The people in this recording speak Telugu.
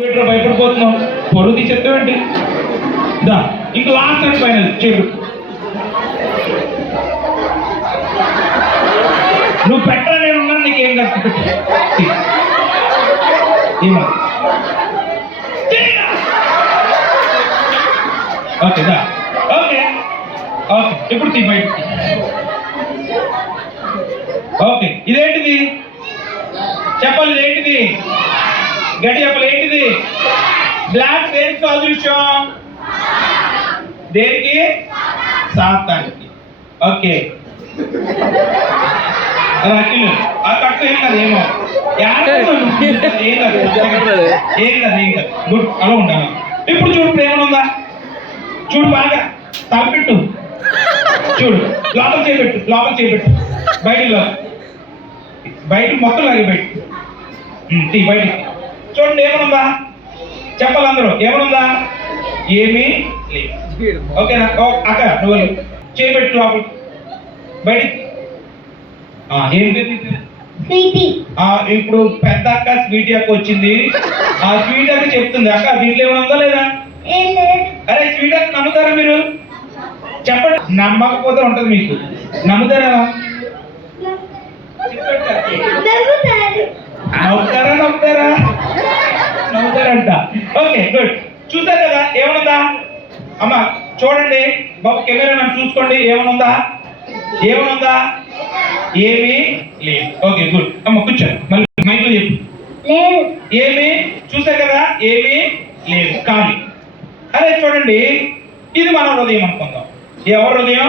భయపడిపోతున్నావు, పొరుగు తీసేస్తావేంటి? దా ఇంక లాస్ట్ అండ్ ఫైనల్ చెప్పు. నువ్వు పెట్టరా, నేను ఉన్నాను, నీకేం కష్టం ఏమో. ఓకే దా, ఓకే ఓకే ఇప్పుడు తీ బయట. ఓకే ఇదేంటిది చెప్పాలి, ఇదేంటిది గట్టి చెప్పాలి, ఏంటిది? బ్లాక్ దేనికి సాదృశ్యం? దేనికి? సాతానికి. ఓకే అఖిల్ ఆ కట్టు ఏం కదా, ఏమో ఏం కదా గుడ్, అలా ఉంటాను. ఇప్పుడు చూడు, ప్రేమ ఉందా? చూడు బాగా తలపెట్టు, చూడు లోపల చేపెట్టు, లోపల చేపెట్టు, బయటలో బయట మొత్తం లాగి బయట బయటికి. చూడండి ఏమనుందా చెప్పాలి అందరూ, ఏమనుందా? ఏమీ లేదు. ఓకేనా? అక్క నువ్వు చేపెట్టు లోపల బయటికి. ఇప్పుడు పెద్ద అక్క స్వీటీ అక్క వచ్చింది. ఆ స్వీట్ అక్క చెప్తుంది, అక్క దీంట్లో ఏమన్నా లేదా? అరే స్వీట్ అక్క నమ్ముతారా మీరు? చెప్పండి, నమ్మకపోతే ఉంటది మీకు. నమ్ముతారా? నవ్వుతారా? నవ్వుతారా? నవ్వుతారంట. Okay good. చూసారు కదా ఏమనుందా? అమ్మ చూడండి బాబు, కెమెరా నన్ను చూసుకోండి, ఏమనుందా? ఏమనుందా? ఏమీ లేదు. Okay good. అమ్మ కూర్చో, మళ్ళీ మైక్లో చెప్పు. ఏమీ చూసారు కదా, ఏమీ లేదు, ఖాళీ. అరే చూడండి, ఇది మన హృదయం అనుకుందాం. ఎవరి హృదయం?